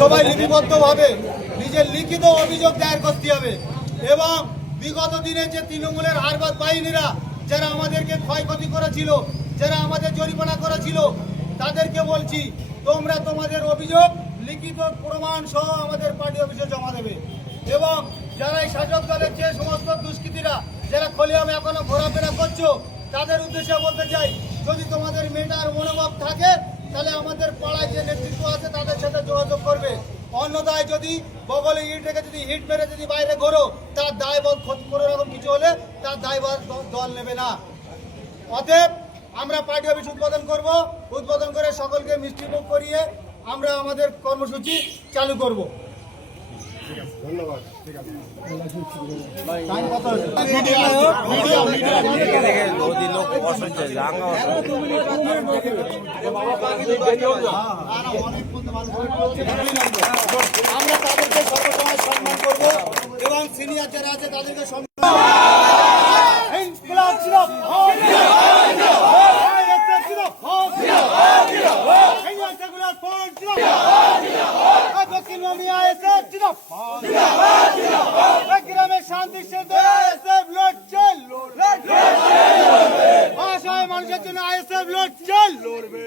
সবাই লিপিবদ্ধভাবে নিজের লিখিত অভিযোগ দায়ের করতে হবে এবং বিগত দিনে যে তৃণমূলের হারবাদ বাহিনীরা যারা আমাদেরকে ক্ষয়ক্ষতি করেছিল, যারা আমাদের জরিমানা করেছিল, তাদেরকে বলছি তোমরা তোমাদের অভিযোগ লিখিত প্রমাণ সহ আমাদের পার্টি অফিসে জমা দেবে। এবং যারা এই শাসক দলের যে সমস্ত দুষ্কৃতীরা যারা খলিয়ামে এখনো ঘোরাফেরা করছো, তাদের উদ্দেশ্যে বলতে চাই, যদি তোমাদের মেটার মনোভাব থাকে তাহলে আমাদের পাড়ায় যে নেতৃত্ব আছে তাদের সাথে যোগাযোগ করবে। অন্যথায় যদি বগলে ইট রেখে যদি হিট মেরে যদি বাইরে ঘোরো, তার দায়ভার কোনো রকম কিছু হলে তার দায়ভার দল নেবে না। অতএব আমরা পার্টি অফিস উদ্বোধন করব, উদ্বোধন করে সকলকে মিষ্টিমুখ করিয়ে আমরা আমাদের কর্মসূচি চালু করব। ধন্যবাদ। আমরা তাদেরকে সর্বসময় সম্মান করব এবং সিনিয়র যারা আছে তাদেরকে সম্মান গ্রামের শান্তি মানুষের জন্য আইএসএফ লড়ছে, লড়বে।